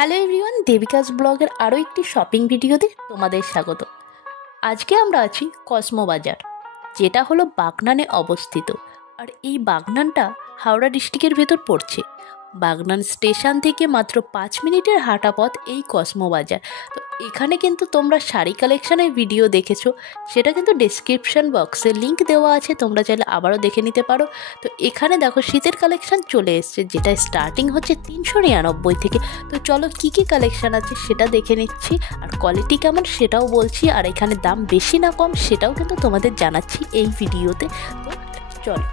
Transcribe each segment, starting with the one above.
Hello everyone, দেবিকাস ব্লগের আরও একটি শপিং ভিডিওতে তোমাদের স্বাগত। আজকে আমরা আছি কসমো বাজার, যেটা হলো বাগনানে অবস্থিত। আর এই বাগনানটা হাওড়া ডিস্ট্রিক্টের ভেতর পড়ছে। বাগনান স্টেশন থেকে মাত্র 5 মিনিটের হাঁটা পথ এই কসমো বাজার। তো এখানে কিন্তু তোমরা শাড়ি কালেকশানের ভিডিও দেখেছো, সেটা কিন্তু ডেসক্রিপশন বক্সে লিঙ্ক দেওয়া আছে, তোমরা চাইলে আবারও দেখে নিতে পারো। তো এখানে দেখো শীতের কালেকশান চলে এসছে, যেটা স্টার্টিং হচ্ছে 399 থেকে। তো চলো কী কী কালেকশান আছে সেটা দেখে নিচ্ছি, আর কোয়ালিটি কেমন সেটাও বলছি, আর এখানে দাম বেশি না কম সেটাও কিন্তু তোমাদের জানাচ্ছি এই ভিডিওতে। তো চলো,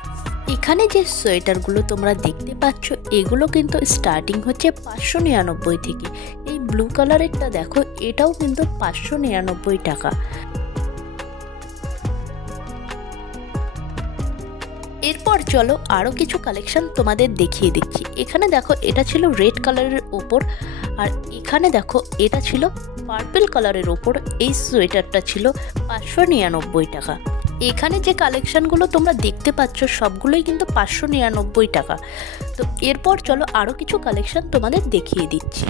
এখানে যে সোয়েটারগুলো তোমরা দেখতে পাচ্ছ এগুলো কিন্তু স্টার্টিং হচ্ছে 599 থেকে। এই ব্লু কালারেরটা দেখো, এটাও কিন্তু 599 টাকা। এরপর চলো আরও কিছু কালেকশন তোমাদের দেখিয়ে দিচ্ছি। এখানে দেখো এটা ছিল রেড কালারের ওপর, আর এখানে দেখো এটা ছিল পার্পল কালারের ওপর। এই সোয়েটারটা ছিল 599 টাকা। এখানে যে কালেকশানগুলো তোমরা দেখতে পাচ্ছ সবগুলোই কিন্তু 599 টাকা। তো এরপর চলো আরও কিছু কালেকশান তোমাদের দেখিয়ে দিচ্ছি।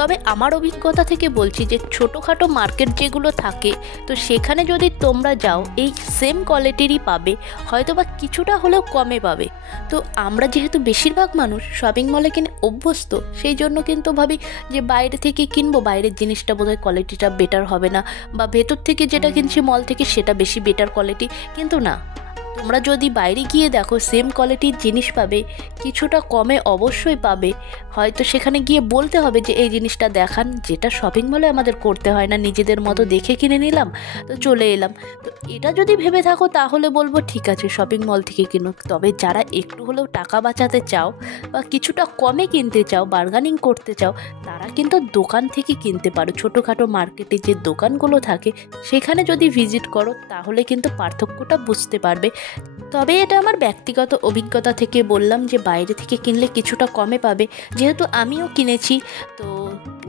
তবে আমার অভিজ্ঞতা থেকে বলছি যে ছোটোখাটো মার্কেট যেগুলো থাকে, তো সেখানে যদি তোমরা যাও এই সেম কোয়ালিটিরই পাবে, হয়তো বা কিছুটা হলেও কমে পাবে। তো আমরা যেহেতু বেশিরভাগ মানুষ শপিং মলে কিনে অভ্যস্ত, সেই জন্য কিন্তু ভাবি যে বাইরে থেকে কিনবো, বাইরের জিনিসটা বোধহয় কোয়ালিটিটা বেটার হবে না, বা ভেতর থেকে যেটা কিনছি মল থেকে সেটা বেশি বেটার কোয়ালিটি। কিন্তু না, তোমরা যদি বাইরে গিয়ে দেখো সেম কোয়ালিটির জিনিস পাবে, কিছুটা কমে অবশ্যই পাবে। হয়তো সেখানে গিয়ে বলতে হবে যে এই জিনিসটা দেখান, যেটা শপিং মলে আমাদের করতে হয় না, নিজেদের মতো দেখে কিনে নিলাম তো চলে এলাম। তো এটা যদি ভেবে থাকো তাহলে বলবো ঠিক আছে শপিং মল থেকে কিনো। তবে যারা একটু হলেও টাকা বাঁচাতে চাও বা কিছুটা কমে কিনতে চাও, বার্গেনিং করতে চাও, তারা কিন্তু দোকান থেকে কিনতে পারো। ছোটোখাটো মার্কেটে যে দোকানগুলো থাকে সেখানে যদি ভিজিট করো তাহলে কিন্তু পার্থক্যটা বুঝতে পারবে। তবে এটা আমার ব্যক্তিগত অভিজ্ঞতা থেকে বললাম যে বাইরে থেকে কিনলে কিছুটা কমে পাবে, যেহেতু আমিও কিনেছি। তো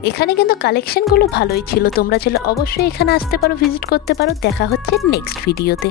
এখানে কিন্তু কালেকশানগুলো ভালোই ছিল, তোমরা চাইলে অবশ্যই এখানে আসতে পারো, ভিজিট করতে পারো। দেখা হচ্ছে নেক্সট ভিডিওতে।